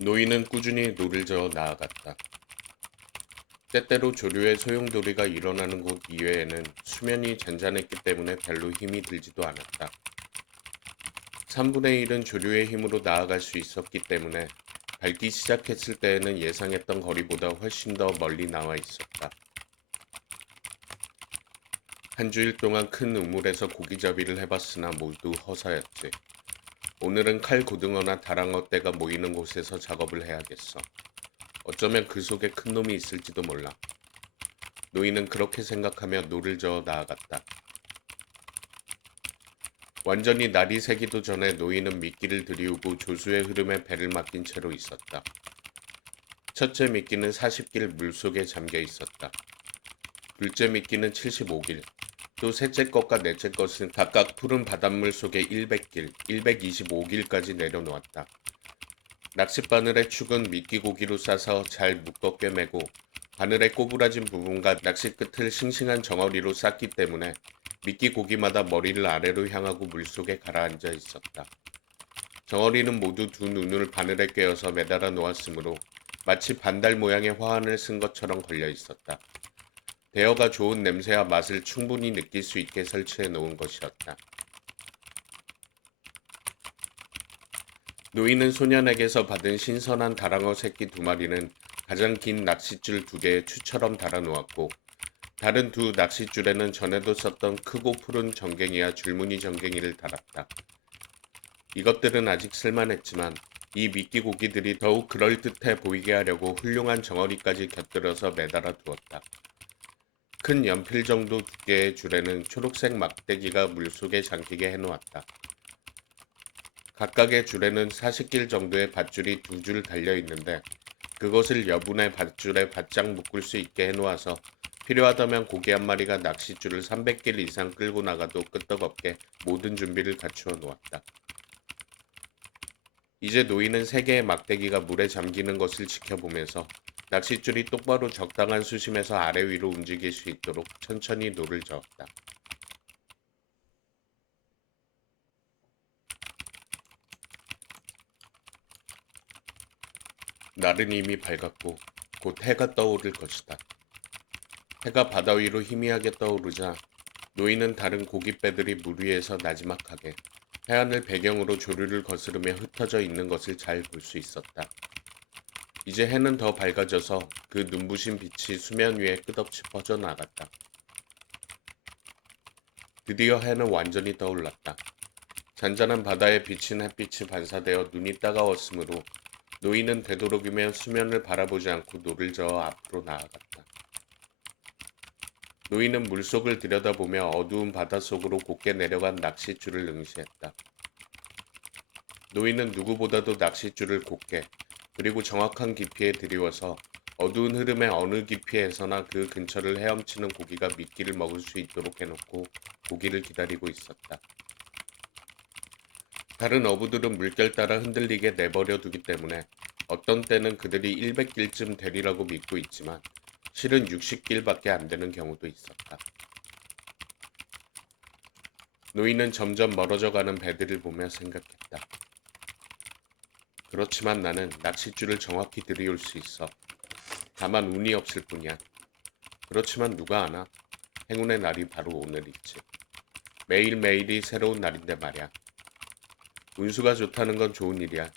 노인은 꾸준히 노를 저어 나아갔다. 때때로 조류의 소용돌이가 일어나는 곳 이외에는 수면이 잔잔했기 때문에 별로 힘이 들지도 않았다. 3분의 1은 조류의 힘으로 나아갈 수 있었기 때문에 밟기 시작했을 때에는 예상했던 거리보다 훨씬 더 멀리 나와 있었다. 한 주일 동안 큰 우물에서 고기잡이를 해봤으나 모두 허사였지. 오늘은 칼 고등어나 다랑어 떼가 모이는 곳에서 작업을 해야겠어. 어쩌면 그 속에 큰 놈이 있을지도 몰라. 노인은 그렇게 생각하며 노를 저어 나아갔다. 완전히 날이 새기도 전에 노인은 미끼를 들이우고 조수의 흐름에 배를 맡긴 채로 있었다. 첫째 미끼는 40길 물속에 잠겨 있었다. 둘째 미끼는 75길, 또 셋째 것과 넷째 것은 각각 푸른 바닷물 속에 100길, 125길까지 내려놓았다. 낚싯바늘의 축은 미끼 고기로 싸서 잘 묶어 꿰매고 바늘의 꼬부라진 부분과 낚시 끝을 싱싱한 정어리로 쌌기 때문에 미끼 고기마다 머리를 아래로 향하고 물속에 가라앉아 있었다. 정어리는 모두 두 눈을 바늘에 꿰어서 매달아 놓았으므로 마치 반달 모양의 화환을 쓴 것처럼 걸려 있었다. 대어가 좋은 냄새와 맛을 충분히 느낄 수 있게 설치해 놓은 것이었다. 노인은 소년에게서 받은 신선한 다랑어 새끼 2마리는 가장 긴 낚싯줄 2개에 추처럼 달아놓았고 다른 두 낚싯줄에는 전에도 썼던 크고 푸른 정갱이와 줄무늬 정갱이를 달았다. 이것들은 아직 쓸만했지만 이 미끼 고기들이 더욱 그럴듯해 보이게 하려고 훌륭한 정어리까지 곁들여서 매달아 두었다. 큰 연필 정도 두께의 줄에는 초록색 막대기가 물속에 잠기게 해놓았다. 각각의 줄에는 40길 정도의 밧줄이 2줄 달려 있는데 그것을 여분의 밧줄에 바짝 묶을 수 있게 해놓아서 필요하다면 고기 한 마리가 낚싯줄을 300길 이상 끌고 나가도 끄떡없게 모든 준비를 갖추어 놓았다. 이제 노인은 3개의 막대기가 물에 잠기는 것을 지켜보면서 낚싯줄이 똑바로 적당한 수심에서 아래 위로 움직일 수 있도록 천천히 노를 저었다. 날은 이미 밝았고 곧 해가 떠오를 것이다. 해가 바다 위로 희미하게 떠오르자 노인은 다른 고깃배들이 물 위에서 나지막하게 해안을 배경으로 조류를 거스르며 흩어져 있는 것을 잘 볼 수 있었다. 이제 해는 더 밝아져서 그 눈부신 빛이 수면 위에 끝없이 퍼져나갔다. 드디어 해는 완전히 떠올랐다. 잔잔한 바다에 비친 햇빛이 반사되어 눈이 따가웠으므로 노인은 되도록이면 수면을 바라보지 않고 노를 저어 앞으로 나아갔다. 노인은 물속을 들여다보며 어두운 바닷속으로 곱게 내려간 낚싯줄을 응시했다. 노인은 누구보다도 낚싯줄을 곱게 그리고 정확한 깊이에 들이워서 어두운 흐름의 어느 깊이에서나 그 근처를 헤엄치는 고기가 미끼를 먹을 수 있도록 해놓고 고기를 기다리고 있었다. 다른 어부들은 물결 따라 흔들리게 내버려 두기 때문에 어떤 때는 그들이 100길쯤 되리라고 믿고 있지만 실은 60길밖에 안 되는 경우도 있었다. 노인은 점점 멀어져가는 배들을 보며 생각했다. 그렇지만 나는 낚싯줄을 정확히 들이올 수 있어. 다만 운이 없을 뿐이야. 그렇지만 누가 아나? 행운의 날이 바로 오늘이지. 매일매일이 새로운 날인데 말이야. 운수가 좋다는 건 좋은 일이야.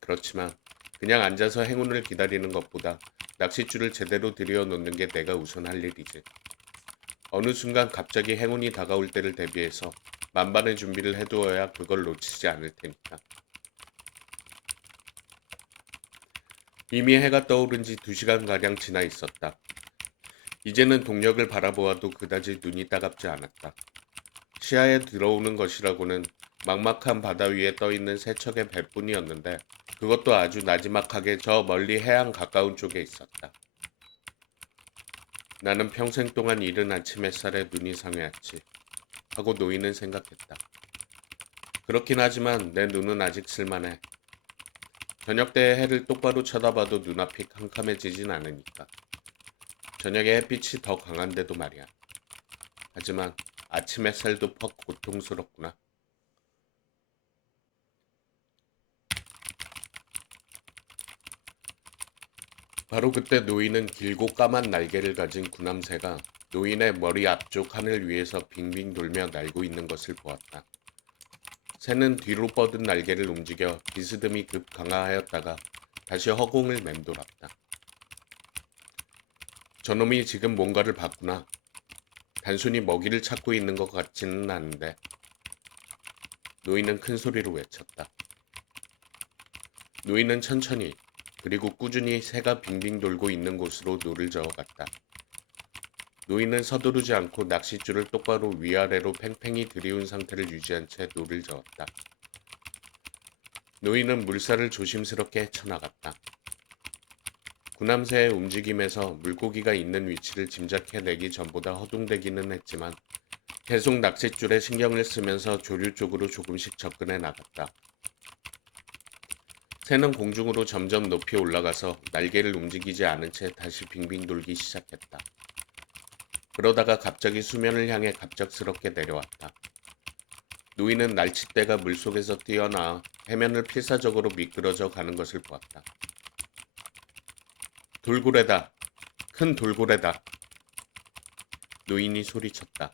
그렇지만 그냥 앉아서 행운을 기다리는 것보다 낚싯줄을 제대로 들여놓는 게 내가 우선 할 일이지. 어느 순간 갑자기 행운이 다가올 때를 대비해서 만반의 준비를 해두어야 그걸 놓치지 않을 테니까. 이미 해가 떠오른 지 2시간가량 지나 있었다. 이제는 동력을 바라보아도 그다지 눈이 따갑지 않았다. 시야에 들어오는 것이라고는 막막한 바다 위에 떠있는 세척의 배뿐이었는데 그것도 아주 나지막하게 저 멀리 해안 가까운 쪽에 있었다. 나는 평생 동안 이른 아침 햇살에 눈이 상해왔지 하고 노인은 생각했다. 그렇긴 하지만 내 눈은 아직 쓸만해. 저녁 때의 해를 똑바로 쳐다봐도 눈앞이 캄캄해지진 않으니까. 저녁에 햇빛이 더 강한데도 말이야. 하지만 아침 햇살도 퍽 고통스럽구나. 바로 그때 노인은 길고 까만 날개를 가진 구남새가 노인의 머리 앞쪽 하늘 위에서 빙빙 돌며 날고 있는 것을 보았다. 새는 뒤로 뻗은 날개를 움직여 비스듬히 급 강화하였다가 다시 허공을 맴돌았다. 저놈이 지금 뭔가를 봤구나. 단순히 먹이를 찾고 있는 것 같지는 않은데. 노인은 큰 소리로 외쳤다. 노인은 천천히 그리고 꾸준히 새가 빙빙 돌고 있는 곳으로 노를 저어갔다. 노인은 서두르지 않고 낚싯줄을 똑바로 위아래로 팽팽히 들이운 상태를 유지한 채 노를 저었다. 노인은 물살을 조심스럽게 헤쳐나갔다. 구남새의 움직임에서 물고기가 있는 위치를 짐작해내기 전보다 허둥대기는 했지만 계속 낚싯줄에 신경을 쓰면서 조류 쪽으로 조금씩 접근해 나갔다. 새는 공중으로 점점 높이 올라가서 날개를 움직이지 않은 채 다시 빙빙 돌기 시작했다. 그러다가 갑자기 수면을 향해 갑작스럽게 내려왔다. 노인은 날싯대가 물속에서 뛰어나 해면을 필사적으로 미끄러져 가는 것을 보았다. 돌고래다. 큰 돌고래다. 노인이 소리쳤다.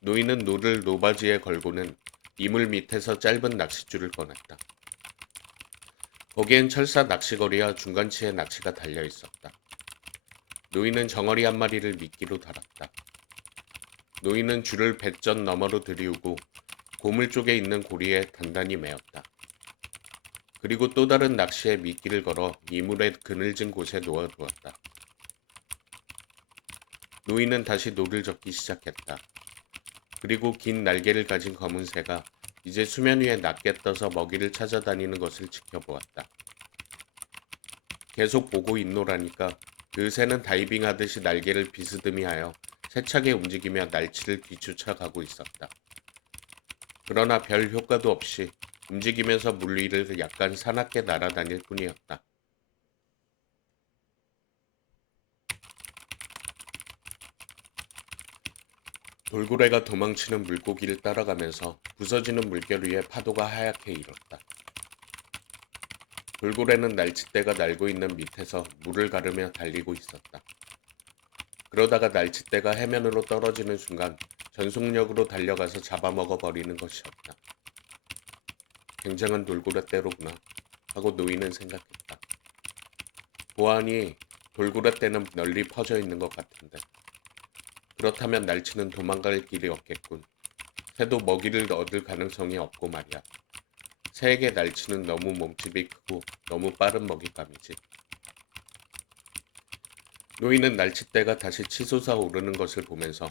노인은 노를 노바지에 걸고는 이물 밑에서 짧은 낚싯줄을 꺼냈다. 거기엔 철사 낚시거리와 중간치의 낚시가 달려 있었다. 노인은 정어리 한 마리를 미끼로 달았다. 노인은 줄을 배전 너머로 들이우고 고물 쪽에 있는 고리에 단단히 메었다. 그리고 또 다른 낚시에 미끼를 걸어 이물의 그늘진 곳에 놓아두었다. 노인은 다시 노를 젓기 시작했다. 그리고 긴 날개를 가진 검은 새가 이제 수면 위에 낮게 떠서 먹이를 찾아다니는 것을 지켜보았다. 계속 보고 있노라니까 그 새는 다이빙하듯이 날개를 비스듬히 하여 세차게 움직이며 날치를 뒤쫓아가고 있었다. 그러나 별 효과도 없이 움직이면서 물 위를 약간 사납게 날아다닐 뿐이었다. 돌고래가 도망치는 물고기를 따라가면서 부서지는 물결 위에 파도가 하얗게 일었다. 돌고래는 날칫대가 날고 있는 밑에서 물을 가르며 달리고 있었다. 그러다가 날칫대가 해면으로 떨어지는 순간 전속력으로 달려가서 잡아먹어 버리는 것이었다. 굉장한 돌고래떼로구나 하고 노인은 생각했다. 보아하니 돌고래떼는 널리 퍼져 있는 것 같은데 그렇다면 날치는 도망갈 길이 없겠군. 새도 먹이를 얻을 가능성이 없고 말이야. 새에게 날치는 너무 몸집이 크고 너무 빠른 먹잇감이지. 노인은 날칫대가 다시 치솟아 오르는 것을 보면서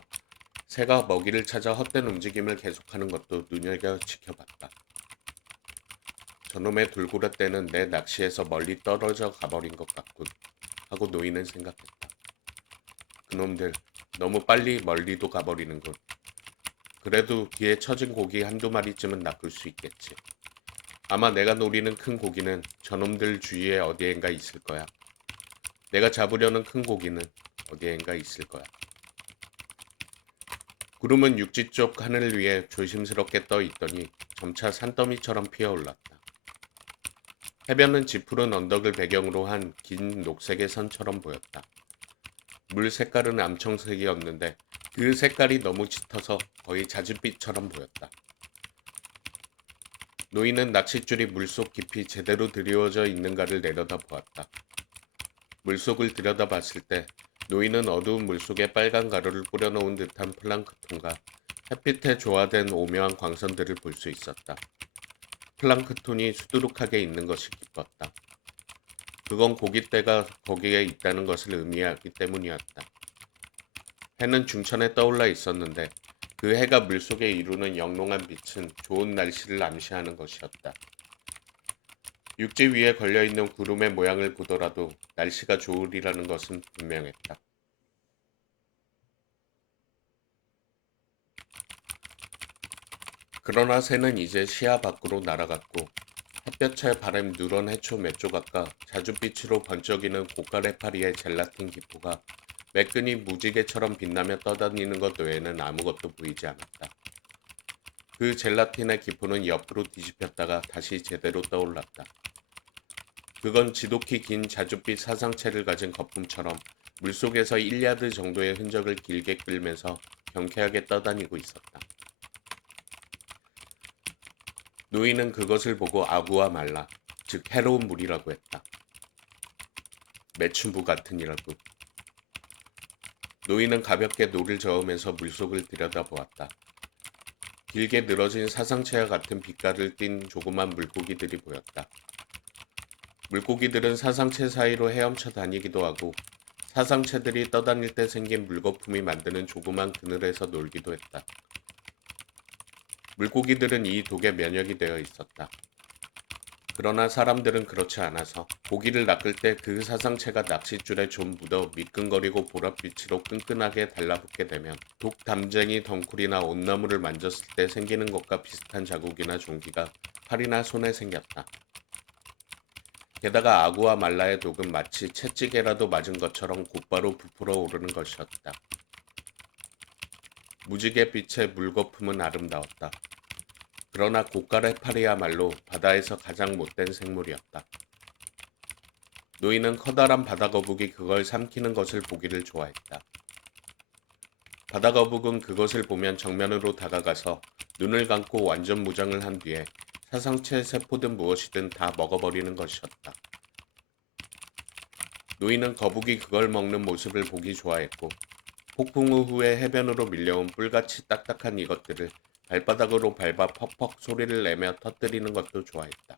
새가 먹이를 찾아 헛된 움직임을 계속하는 것도 눈여겨 지켜봤다. 저놈의 돌고래떼는 내 낚시에서 멀리 떨어져 가버린 것 같군 하고 노인은 생각했다. 그놈들 너무 빨리 멀리도 가버리는군. 그래도 뒤에 처진 고기 한두 마리쯤은 낚을 수 있겠지. 아마 내가 노리는 큰 고기는 저놈들 주위에 어디엔가 있을 거야. 내가 잡으려는 큰 고기는 어디엔가 있을 거야. 구름은 육지 쪽 하늘 위에 조심스럽게 떠 있더니 점차 산더미처럼 피어올랐다. 해변은 짙푸른 언덕을 배경으로 한 긴 녹색의 선처럼 보였다. 물 색깔은 암청색이었는데 그 색깔이 너무 짙어서 거의 자줏빛처럼 보였다. 노인은 낚싯줄이 물속 깊이 제대로 드리워져 있는가를 내려다보았다. 물속을 들여다봤을 때 노인은 어두운 물속에 빨간 가루를 뿌려놓은 듯한 플랑크톤과 햇빛에 조화된 오묘한 광선들을 볼 수 있었다. 플랑크톤이 수두룩하게 있는 것이 기뻤다. 그건 고깃대가 거기에 있다는 것을 의미하기 때문이었다. 해는 중천에 떠올라 있었는데 그 해가 물속에 이루는 영롱한 빛은 좋은 날씨를 암시하는 것이었다. 육지 위에 걸려있는 구름의 모양을 보더라도 날씨가 좋으리라는 것은 분명했다. 그러나 새는 이제 시야 밖으로 날아갔고 햇볕에 바람 누런 해초 몇 조각과 자줏빛으로 번쩍이는 고가래파리의 젤라틴 기포가 매끈이 무지개처럼 빛나며 떠다니는 것 외에는 아무것도 보이지 않았다. 그 젤라틴의 기포는 옆으로 뒤집혔다가 다시 제대로 떠올랐다. 그건 지독히 긴 자줏빛 사상체를 가진 거품처럼 물속에서 1야드 정도의 흔적을 길게 끌면서 경쾌하게 떠다니고 있었다. 노인은 그것을 보고 아구아 말라, 즉 해로운 물이라고 했다. 매춘부 같으니라고. 노인은 가볍게 노를 저으면서 물속을 들여다보았다. 길게 늘어진 사상체와 같은 빛깔을 띤 조그만 물고기들이 보였다. 물고기들은 사상체 사이로 헤엄쳐 다니기도 하고 사상체들이 떠다닐 때 생긴 물거품이 만드는 조그만 그늘에서 놀기도 했다. 물고기들은 이 독에 면역이 되어 있었다. 그러나 사람들은 그렇지 않아서 고기를 낚을 때 그 사상체가 낚싯줄에 좀 묻어 미끈거리고 보랏빛으로 끈끈하게 달라붙게 되면 독 담쟁이 덩쿨이나 온나무를 만졌을 때 생기는 것과 비슷한 자국이나 종기가 팔이나 손에 생겼다. 게다가 아구와 말라의 독은 마치 채찌개라도 맞은 것처럼 곧바로 부풀어 오르는 것이었다. 무지개 빛의 물거품은 아름다웠다. 그러나 고가래 해파리야말로 바다에서 가장 못된 생물이었다. 노인은 커다란 바다거북이 그걸 삼키는 것을 보기를 좋아했다. 바다거북은 그것을 보면 정면으로 다가가서 눈을 감고 완전 무장을 한 뒤에 사상체 세포든 무엇이든 다 먹어버리는 것이었다. 노인은 거북이 그걸 먹는 모습을 보기 좋아했고 폭풍 후에 해변으로 밀려온 뿔같이 딱딱한 이것들을 발바닥으로 밟아 퍽퍽 소리를 내며 터뜨리는 것도 좋아했다.